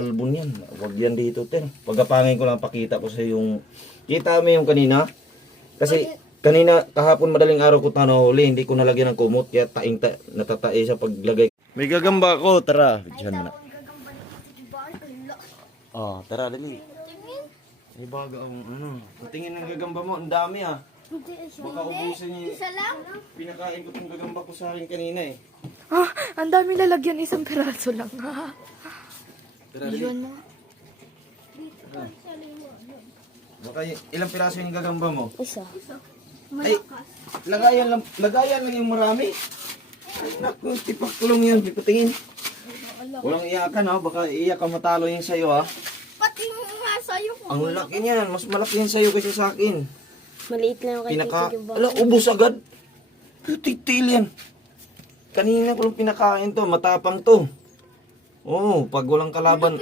Albon yan. Huwag yan dito, ter. Pagkapangin ko lang pakita ko sa yung... Kita mo yung kanina? Kasi kanina, kahapon madaling araw ko tanahuli, hindi ko nalagyan ng kumot, kaya natatae siya paglagay. May gagamba ko, tara. Diyan na. Oh, tara, dali. May baga ang ano. Tingin ng gagamba mo, ang dami ah. Baka ubusin niya. Isa lang? Pinakain ko itong gagamba ko sa akin kanina eh. Ah, ang dami lalagyan, isang piraso lang. Ha? Tara, dali. Iyon mo. Baka ilang piraso yung gagamba mo? Isa. Ay, lagayan lang yung marami. Ay, naku, tipakulong yan, pipatingin. Walang iyakan ha, baka iiyak ka matalo yan sa'yo ha. Pati yung nga sa'yo ko. Ang laki niyan, mas malaki yan sa'yo kaysa sa akin. Maliit lang yung Ala, ubos agad. Titil yan. Kanina ko lang pinakain to, matapang to. Oo, pag walang kalaban.